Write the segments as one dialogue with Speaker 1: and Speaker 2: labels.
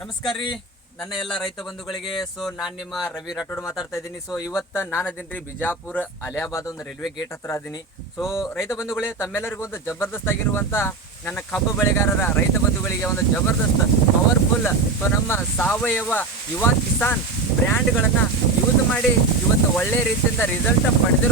Speaker 1: ನಮಸ್ಕಾರ ರೀ ನನ್ನ ಎಲ್ಲ ರೈತ ಬಂಧುಗಳಿಗೆ ಸೊ ನಾನು ನಿಮ್ಮ ರವಿ ರಾಠೋಡ್ ಮಾತಾಡ್ತಾ ಇದ್ದೀನಿ ಸೊ ಇವತ್ತು ನಾನು ಅದೀನಿ ರೀ ಬಿಜಾಪುರ ಅಲಿಯಾಬಾದ್ ಒಂದು ರೈಲ್ವೆ ಗೇಟ್ ಹತ್ರ ಅದೀನಿ ಸೊ ರೈತ ಬಂಧುಗಳೇ ತಮ್ಮೆಲ್ಲರಿಗೂ ಒಂದು ಜಬರ್ದಸ್ತ್ ಆಗಿರುವಂತ ನನ್ನ ಕಬ್ಬು ಬೆಳೆಗಾರರ ರೈತ ಬಂಧುಗಳಿಗೆ ಒಂದು ಜಬರ್ದಸ್ತ್ ಪವರ್ಫುಲ್ ಸೊ ನಮ್ಮ ಸಾವಯವ ಯುವ ಕಿಸಾನ್ ಬ್ರ್ಯಾಂಡ್ ಗಳನ್ನ ಯೂಸ್ ಮಾಡಿ ಇವತ್ತು ಒಳ್ಳೆ ರೀತಿಯಿಂದ ರಿಸಲ್ಟ್ ಪಡೆದು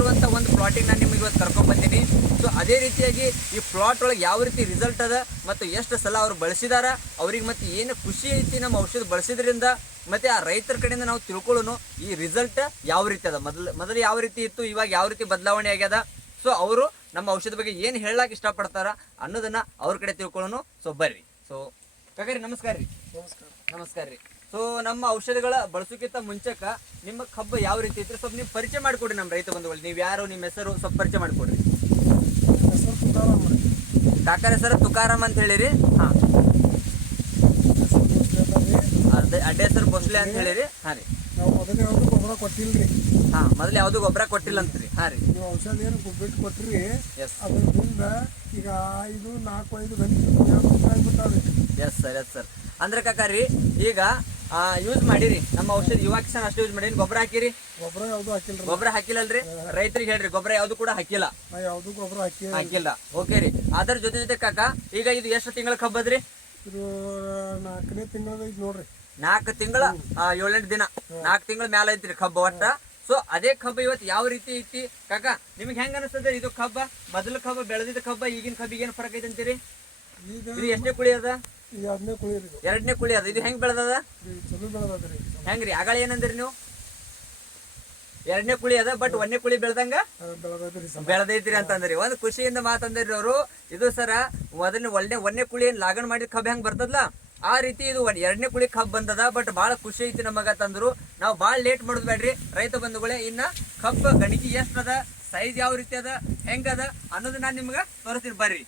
Speaker 1: ರೀತಿಯಾಗಿ ಈ ಪ್ಲಾಟ್ ಒಳಗೆ ಯಾವ ರೀತಿ ರಿಸಲ್ಟ್ ಅದ ಮತ್ತು ಎಷ್ಟು ಸಲ ಅವ್ರು ಬಳಸಿದಾರ ಅವ್ರಿಗೆ ಮತ್ತೆ ಏನು ಖುಷಿ ಐತಿ ನಮ್ಮ ಔಷಧ ಬಳಸಿದ್ರಿಂದ ಮತ್ತೆ ಆ ರೈತರ ಕಡೆಯಿಂದ ನಾವು ತಿಳ್ಕೊಳ್ಳೋನು ಈ ರಿಸಲ್ಟ್ ಯಾವ ರೀತಿ ಅದ ಮೊದಲ ಮೊದಲು ಯಾವ ರೀತಿ ಇತ್ತು ಇವಾಗ ಯಾವ ರೀತಿ ಬದಲಾವಣೆ ಆಗ್ಯದ ಸೊ ಅವರು ನಮ್ಮ ಔಷಧ ಬಗ್ಗೆ ಏನು ಹೇಳಕ್ಕೆ ಇಷ್ಟಪಡ್ತಾರ ಅನ್ನೋದನ್ನ ಅವ್ರ ಕಡೆ ತಿಳ್ಕೊಳ್ಳೋನು ಸೊ ಬರ್ರಿ ಸೊ ಕಾಕರಿ ನಮಸ್ಕಾರ ರೀ ನಮಸ್ಕಾರ ರೀ ಸೊ ನಮ್ಮ ಔಷಧಗಳ ಬಳಸೋಕ್ಕಿಂತ ಮುಂಚಕ ನಿಮ್ಮ ಕಬ್ಬು ಯಾವ ರೀತಿ ಇತ್ತು ಸ್ವಲ್ಪ ನೀವು ಪರಿಚಯ ಮಾಡಿಕೊಡ್ರಿ ನಮ್ಮ ರೈತ ಬಂಧುಗಳು ನೀವು ಯಾರು ನಿಮ್ಮ ಹೆಸರು ಸ್ವಲ್ಪ ಪರಿಚಯ ಮಾಡಿಕೊಡ್ರಿ ಕಾಕನ ಹೆಸರು ತುಕಾರಾಮ್ ಅಂತ ಹೇಳಿರಿ ಹಾಂ ಅರ್ಧ ಅಡ್ಡ ಹೆಸರು ಬೊಸ್ಲೆ ಅಂತ ಹೇಳಿರಿ
Speaker 2: ಹಾಂ ರೀ ನಾವು ಮೊದಲು ಯಾವುದು ಗೊಬ್ಬರ ಕೊಟ್ಟಿಲ್ಲ ರೀ ಹಾಂ ಮೊದಲು ಯಾವುದು ಗೊಬ್ಬರ ಕೊಟ್ಟಿಲ್ಲ ಅಂತ ರೀ ಹಾಂ ರೀ ನೀವು ಔಷಧ ಏನು ಬಿಟ್ಟು ಕೊಟ್ಟಿರಿ ಎಸ್ ಅದರಿಂದ ಈಗ ಇದು ನಾಲ್ಕು ಐದು ಗಂಟೆ
Speaker 1: ಎಸ್ ಸರ್ ಎಸ್ ಸರ್ ಅಂದ್ರೆ ಕಾಕ ರೀ ಈಗ ಯೂಸ್ ಮಾಡಿರಿ ನಮ್ಮ ಔಷಧ ಯುವ ಕಿಸಾನ್ ಅಷ್ಟು ಯೂಸ್ ಮಾಡಿ ಗೊಬ್ಬರ ಹಾಕಿರಿ
Speaker 2: ಗೊಬ್ಬರ ಯಾವ್ದು ಹಾಕಿಲ್ಲ
Speaker 1: ಗೊಬ್ಬರ ಹಾಕಿಲ್ಲಲ್ರಿ ರೈತರಿಗೆ ಹೇಳ್ರಿ ಗೊಬ್ಬರ ಯಾವ್ದು ಕೂಡ ಹಾಕಿಲ್ಲ
Speaker 2: ಯಾವ್ದು ಗೊಬ್ಬರ ಹಾಕಿ ಹಾಕಿಲ್ಲ
Speaker 1: ಓಕೆ ರೀ ಅದರ ಜೊತೆ ಜೊತೆ ಕಾಕ ಈಗ ಇದು ಎಷ್ಟು ತಿಂಗಳ ಕಬ್ಬದ್ರಿ
Speaker 2: ಇದು ನಾಲ್ಕನೇ ತಿಂಗಳ ನೋಡ್ರಿ
Speaker 1: ನಾಲ್ಕು ತಿಂಗಳ ಏಳೆಂಟು ದಿನ ನಾಲ್ಕು ತಿಂಗಳ ಮ್ಯಾಲ ಐತ್ರಿ ಕಬ್ಬ ಒಟ್ಟ ಸೊ ಅದೇ ಕಬ್ಬ ಇವತ್ತು ಯಾವ ರೀತಿ ಐತಿ ಕಾಕ ನಿಮ್ಗೆ ಹೆಂಗ ಅನಿಸ್ತದೆ ಇದು ಕಬ್ಬ ಮೊದಲ ಕಬ್ಬ ಬೆಳೆದಿದ್ದ ಕಬ್ಬ ಈಗಿನ ಕಬ್ಬಿಗೆ ಏನು ಫರಕ್ ಐತೆ ಅಂತೀರಿ ಎಷ್ಟೇ ಕುಳಿ ಎರಡನೇ ಕುಳಿ ಅದ ಇದು ಹೆಂಗ್ ಬೆಳದದ ಹೆಂಗ್ರಿ ಆಗಳ ಏನಂದ್ರಿ ನೀವು ಎರಡನೇ ಕುಳಿ ಅದ ಬಟ್ ಒಂದನೇ ಕುಳಿ ಬೆಳ್ದಂಗ ಬೆಳದೈತ್ರಿ ಅಂತಂದ್ರಿ ಒಂದ್ ಖುಷಿಯಿಂದ ಮಾತಂದ್ರಿ ಅವರು ಇದು ಸರ ಮೊದಲನೇ ಒಳ್ಳೆ ಒಂದನೇ ಕುಳಿ ಏನ್ ಲಾಗಣ್ ಮಾಡಿದ ಕಬ್ ಹೆಂಗ್ ಬರ್ತದಲ್ಲ ಆ ರೀತಿ ಇದು ಎರಡನೇ ಕುಳಿ ಕಬ್ ಬಂದದ ಬಟ್ ಬಹಳ ಖುಷಿ ಐತಿ ನಮಗ ತಂದ್ರು ನಾವು ಬಹಳ ಲೇಟ್ ಮಾಡುದ್ ಬೇಡ್ರಿ ರೈತ ಬಂಧುಗಳೇ ಇನ್ನ ಕಬ್ ಗಣಿಕೆ ಎಷ್ಟದ ಸೈಜ್ ಯಾವ ರೀತಿ ಅದ ಹೆಂಗದ ಅನ್ನೋದು ನಾನ್ ನಿಮ್ಗ ತೋರಿಸ್ತೀನಿ ಬರ್ರಿ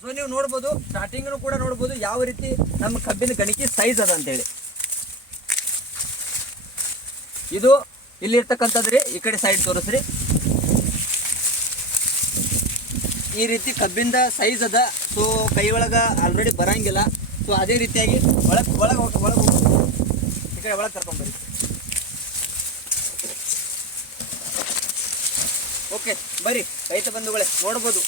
Speaker 1: ಸೊ ನೀವು ನೋಡ್ಬೋದು ಸ್ಟಾರ್ಟಿಂಗು ಕೂಡ ನೋಡ್ಬೋದು ಯಾವ ರೀತಿ ನಮ್ಮ ಕಬ್ಬಿನ ಗಣಿಕೆ ಸೈಜ್ ಅದ ಅಂತೇಳಿ ಇದು ಇಲ್ಲಿರ್ತಕ್ಕಂಥದ್ದು ರೀ ಈ ಕಡೆ ಸೈಡ್ ತೋರಿಸ್ರಿ ಈ ರೀತಿ ಕಬ್ಬಿಂದ ಸೈಜ್ ಅದ ಸೊ ಕೈ ಒಳಗೆ ಆಲ್ರೆಡಿ ಬರಂಗಿಲ್ಲ ಸೊ ಅದೇ ರೀತಿಯಾಗಿ ಒಳಗೆ ಒಳಗೆ ಹೋಗಿ ಒಳಗೆ ಈ ಕಡೆ ಒಳಗೆ ಕರ್ಕೊಂಡ್ಬರಿ ಓಕೆ ಬರಿ ರೈತ ಬಂಧುಗಳೇ ನೋಡ್ಬೋದು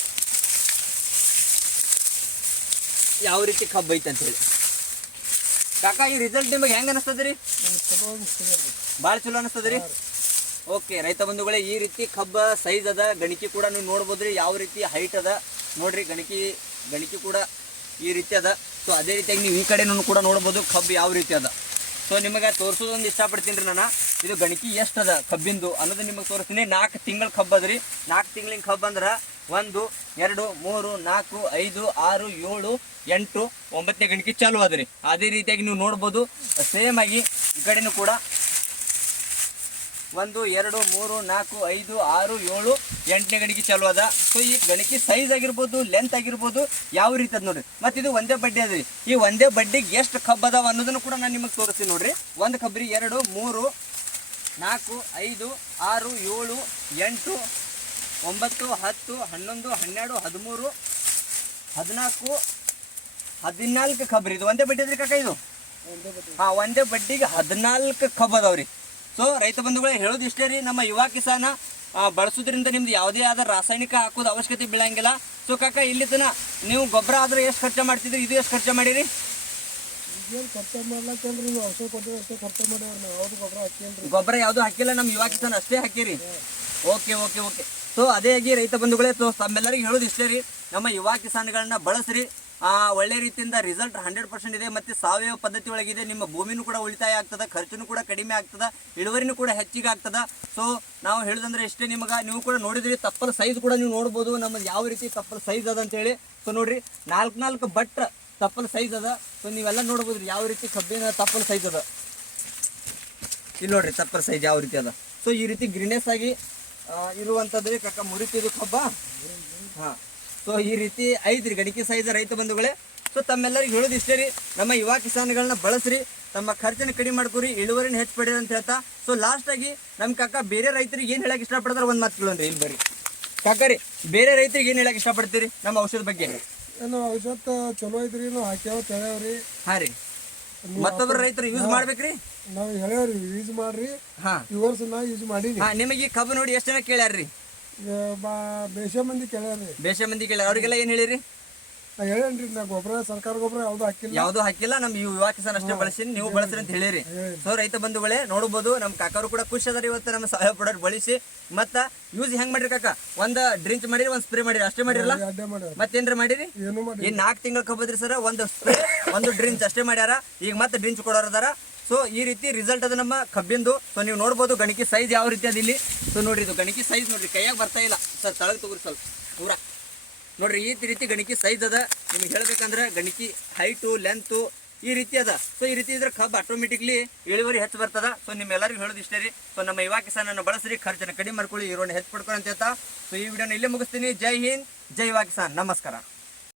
Speaker 1: ಯಾವ ರೀತಿ ಕಬ್ಬು ಐತೆ ಹೇಳಿ ಕಾಕ ಈ ರಿಸಲ್ಟ್ ನಿಮಗೆ ಹೆಂಗೆ ಅನಿಸ್ತದ್ರಿ ಭಾಳ ಚಲೋ ಅನಿಸ್ತದ್ರಿ ಓಕೆ ರೈತ ಬಂಧುಗಳೇ ಈ ರೀತಿ ಕಬ್ಬ ಸೈಜ್ ಅದ ಗಣಿಕೆ ಕೂಡ ನೀವು ರೀ ಯಾವ ರೀತಿ ಹೈಟ್ ಅದ ನೋಡ್ರಿ ಗಣಿಕೆ ಗಣಿಕೆ ಕೂಡ ಈ ರೀತಿ ಅದ ಸೊ ಅದೇ ರೀತಿಯಾಗಿ ನೀವು ಈ ಕಡೆನೂ ಕೂಡ ನೋಡ್ಬೋದು ಕಬ್ಬು ಯಾವ ರೀತಿ ಅದ ಸೊ ನಿಮಗೆ ತೋರಿಸೋದೊಂದು ಇಷ್ಟಪಡ್ತೀನಿ ರೀ ನಾನು ಇದು ಗಣಿಕೆ ಎಷ್ಟು ಅದ ಕಬ್ಬಿಂದು ಅನ್ನೋದು ನಿಮಗೆ ತೋರಿಸ್ತೀನಿ ನಾಲ್ಕು ತಿಂಗಳ ಕಬ್ಬು ಅದ್ರಿ ನಾಲ್ಕು ತಿಂಗಳಿನ ಕಬ್ಬು ಅಂದ್ರೆ ಒಂದು ಎರಡು ಮೂರು ನಾಲ್ಕು ಐದು ಆರು ಏಳು ಎಂಟು ಒಂಬತ್ತನೇ ಗಂಟೆಗೆ ಚಾಲು ಅದ ಅದೇ ರೀತಿಯಾಗಿ ನೀವು ನೋಡ್ಬೋದು ಸೇಮ್ ಆಗಿ ಈ ಕಡೆನೂ ಕೂಡ ಒಂದು ಎರಡು ಮೂರು ನಾಲ್ಕು ಐದು ಆರು ಏಳು ಎಂಟನೇ ಗಣಿಕೆ ಚಾಲು ಅದ ಸೊ ಈ ಗಣಿಕೆ ಸೈಜ್ ಆಗಿರ್ಬೋದು ಲೆಂತ್ ಆಗಿರ್ಬೋದು ಯಾವ ರೀತಿ ಅದ ನೋಡ್ರಿ ಮತ್ತು ಇದು ಒಂದೇ ಬಡ್ಡಿ ಅದ್ರಿ ಈ ಒಂದೇ ಬಡ್ಡಿಗೆ ಎಷ್ಟು ಕಬ್ಬು ಅದಾವ ಅನ್ನೋದನ್ನು ಕೂಡ ನಾನು ನಿಮಗೆ ತೋರಿಸ್ತೀನಿ ನೋಡ್ರಿ ಒಂದು ಕಬ್ಬರಿ ಎರಡು ಮೂರು ನಾಲ್ಕು ಐದು ಆರು ಏಳು ಎಂಟು ಒಂಬತ್ತು ಹತ್ತು ಹನ್ನೊಂದು ಹನ್ನೆರಡು ಹದಿಮೂರು ಹದಿನಾಲ್ಕು ಹದಿನಾಲ್ಕು ಖಬರ್ ಇದು ಒಂದೇ ಬಡ್ಡಿ ಅದ್ರಿ ಕಾಕ ಇದು ಹಾ ಒಂದೇ ಬಡ್ಡಿಗೆ ಹದಿನಾಲ್ಕು ಕಬ್ ಅದಾವ್ರಿ ಸೊ ರೈತ ಬಂಧುಗಳೇ ಹೇಳೋದು ಇಷ್ಟೇ ರೀ ನಮ್ಮ ಯುವ ಕಿಸಾನ ಬಳಸೋದ್ರಿಂದ ನಿಮ್ದು ಯಾವುದೇ ಆದ ರಾಸಾಯನಿಕ ಹಾಕೋದು ಅವಶ್ಯಕತೆ ಬೀಳಂಗಿಲ್ಲ ಸೊ ಕಾಕ ಇಲ್ಲಿ ತನ ನೀವು ಗೊಬ್ಬರ ಆದ್ರೆ ಎಷ್ಟು ಖರ್ಚು ಮಾಡ್ತಿದ್ರಿ ಇದು ಎಷ್ಟು ಖರ್ಚು ಮಾಡಿರಿ ಗೊಬ್ಬರ ಯಾವುದು ಹಾಕಿಲ್ಲ ನಮ್ಮ ಯುವ ಕಿಸಾನ್ ಅಷ್ಟೇ ಹಾಕಿರಿ ಓಕೆ ಓಕೆ ಓಕೆ ಸೊ ಅದೇ ಆಗಿ ರೈತ ಬಂಧುಗಳೇ ಸೊ ತಮ್ಮೆಲ್ಲರಿಗೆ ಹೇಳೋದು ಇಷ್ಟೇ ರೀ ನಮ್ಮ ಯುವ ಕಿಸಾನ್ಗಳನ್ನ ಬಳಸ್ರಿ ಒಳ್ಳೆ ರೀತಿಯಿಂದ ರಿಸಲ್ಟ್ ಹಂಡ್ರೆಡ್ ಪರ್ಸೆಂಟ್ ಇದೆ ಮತ್ತು ಸಾವಯವ ಪದ್ಧತಿ ಒಳಗಿದೆ ನಿಮ್ಮ ಭೂಮಿನೂ ಕೂಡ ಉಳಿತಾಯ ಆಗ್ತದೆ ಖರ್ಚು ಕೂಡ ಕಡಿಮೆ ಆಗ್ತದೆ ಇಳುವರಿನೂ ಕೂಡ ಹೆಚ್ಚಿಗೆ ಆಗ್ತದೆ ಸೊ ನಾವು ಹೇಳಿದಂದ್ರೆ ಇಷ್ಟೇ ನಿಮಗೆ ನೀವು ಕೂಡ ನೋಡಿದ್ರಿ ತಪ್ಪಲ ಸೈಜ್ ಕೂಡ ನೀವು ನೋಡ್ಬೋದು ನಮ್ಮದು ಯಾವ ರೀತಿ ತಪ್ಪಲ ಸೈಜ್ ಅದ ಹೇಳಿ ಸೊ ನೋಡ್ರಿ ನಾಲ್ಕು ನಾಲ್ಕು ಬಟ್ ತಪ್ಪಲ ಸೈಜ್ ಅದ ಸೊ ನೀವೆಲ್ಲ ನೋಡ್ಬೋದು ಯಾವ ರೀತಿ ಕಬ್ಬಿನ ತಪ್ಪಲ ಸೈಜ್ ಅದ ಇಲ್ಲಿ ನೋಡ್ರಿ ತಪ್ಪಲ್ ಸೈಜ್ ಯಾವ ರೀತಿ ಅದ ಸೊ ಈ ರೀತಿ ಗ್ರೀನೆಸ್ ಆಗಿ ಇರುವಂತದ್ರಿ ಕಕ್ಕ ಮುರಿತಿದ್ರು ಕಬ್ಬ ಹಾ ಸೊ ಈ ರೀತಿ ಐತ್ರಿ ಗಡಿಕೆ ಸೈಜ್ ರೈತ ಬಂಧುಗಳೇ ಸೊ ತಮ್ಮೆಲ್ಲರಿಗೂ ಹೇಳೋದು ಇಷ್ಟೇ ರೀ ನಮ್ಮ ಯುವ ಕಿಸಾನ್ಗಳನ್ನ ಬಳಸ್ರಿ ತಮ್ಮ ಖರ್ಚನ್ನ ಕಡಿಮೆ ಮಾಡ್ಕೊರಿ ಇಳುವರಿನ ಹೆಚ್ಚು ಪಡೀರಿ ಅಂತ ಹೇಳ್ತಾ ಸೊ ಆಗಿ ನಮ್ಮ ಕಕ್ಕ ಬೇರೆ ರೈತರಿಗೆ ಏನ್ ಹೇಳಕ್ ಇಷ್ಟಪಡ್ತಾರ ಒಂದು ಮಾತು ಮಾತ್ ಇಲ್ಲಿ ಬರ್ರಿ ಕಾಕ ರೀ ಬೇರೆ ರೈತರಿಗೆ ಏನು ಹೇಳಕ್ ಇಷ್ಟಪಡ್ತೀರಿ ನಮ್ಮ ಔಷಧ ಬಗ್ಗೆ
Speaker 2: ಏನು ಔಷಧ ಚಲೋ ಐತ್ರಿ ನಾವು ಹಾಕ್ಯಾವ
Speaker 1: ಹಾಂ ರೀ ಮತ್ತೊಬ್ಬರ ರೈತರು ಯೂಸ್ ಮಾಡ್ಬೇಕ್ರಿ
Speaker 2: ನಾವು ಹೇಳ್ಯಾವ್ರಿ ಯೂಸ್ ಮಾಡ್ರಿ ಹಾ ಈ ವರ್ಷ ನಾ ಯೂಸ್ ಮಾಡಿ
Speaker 1: ನಿಮಗೆ ಕಬ್ಬು ನೋಡಿ ಎಷ್ಟು ಜನ ಕೇಳ್ಯಾರ್ರಿ
Speaker 2: ಬೇಷ ಮಂದಿ ಕೇಳ್ಯಾರ್ರಿ
Speaker 1: ಬೇಷ ಮಂದಿ ಕೇಳ್ಯಾರ ಅವ್ರಿಗೆಲ್ಲ ಏನು ಹೇಳಿರಿ ಯಾವ್ದು ಹಾಕಿಲ್ಲ ಹಾಕಿಲ್ಲ ನಮ್ ಯುವಾ ಕಿಸಾನ್ ಅಷ್ಟೇ ಬಳಸಿ ನೀವು ಬಳಸ್ರಿ ಅಂತ ಹೇಳಿರಿ ಸೊ ರೈತ ಬಂಧುಗಳೇ ನೋಡಬಹುದು ನಮ್ ಕಾಕರು ಕೂಡ ಖುಷಿ ಅದಾರ ಇವತ್ತು ನಮ್ಮ ಸಹಾಯ ಪ್ರಾಡಕ್ಟ್ ಬಳಸಿ ಮತ್ತ ಯೂಸ್ ಹೆಂಗ್ ಮಾಡಿರಿ ಕಾಕ ಒಂದ್ ಡ್ರಿಂಕ್ ಮಾಡಿರಿ ಒಂದ್ ಸ್ಪ್ರೇ ಮಾಡಿರಿ ಅಷ್ಟೇ ಮಾಡಿರಲ್ಲ ಮತ್ತೇನ್ರ ಮಾಡಿರಿ ಈ ನಾಕ್ ತಿಂಗಳ ಕಬ್ಬದ್ರಿ ಸರ್ ಒಂದ್ ಸ್ಪ್ರೇ ಒಂದು ಡ್ರಿಂಚ್ ಅಷ್ಟೇ ಮಾಡ್ಯಾರ ಈಗ ಮತ್ತೆ ಡ್ರಿಂಕ್ ಕೊಡೋರದಾರ ಸೊ ಈ ರೀತಿ ರಿಸಲ್ಟ್ ಅದ ನಮ್ಮ ಕಬ್ಬಿಂದು ಸೊ ನೀವು ನೋಡಬಹುದು ಗಣಕಿ ಸೈಜ್ ಯಾವ ರೀತಿ ಅದಿಲ್ಲಿ ಸೊ ನೋಡ್ರಿ ಇದು ಗಣಕಿ ಸೈಜ್ ನೋಡ್ರಿ ಕೈಯಾಗ ಬರ್ತಾ ಇಲ್ಲ ಸರ್ ತಳಗ್ ತಗೋರಿ ಸ್ವಲ್ಪ ಪೂರಾ ನೋಡ್ರಿ ಈ ರೀತಿ ಗಣಕಿ ಸೈಜ್ ಅದ ನಿಮ್ಗೆ ಹೇಳ್ಬೇಕಂದ್ರೆ ಗಣಕಿ ಹೈಟು ಲೆಂತು ಈ ರೀತಿ ಅದ ಸೊ ಈ ರೀತಿ ಇದ್ರೆ ಕಬ್ ಆಟೋಮೆಟಿಕ್ಲಿ ಇಳುವರಿ ಹೆಚ್ಚು ಬರ್ತದ ಸೊ ನಿಮ್ಮೆಲ್ಲರಿಗೂ ಹೇಳೋದು ಇಷ್ಟೇ ರೀ ಸೊ ನಮ್ಮ ಯುವ ಕಿಸಾನನ್ನು ಬಳಸಿರಿ ಖರ್ಚನ್ನು ಕಡಿಮೆ ಮಾಡ್ಕೊಳ್ಳಿ ಇರೋಣ ಹೆಚ್ಚು ಪಡ್ಕೊಳ್ಳಿ ಅಂತ ಹೇಳ್ತಾ ಸೊ ಈ ವಿಡಿಯೋನ ಇಲ್ಲೇ ಮುಗಿಸ್ತೀನಿ ಜೈ ಹಿಂದ್ ಜೈ ಯುವ ಕಿಸಾನ್ ನಮಸ್ಕಾರ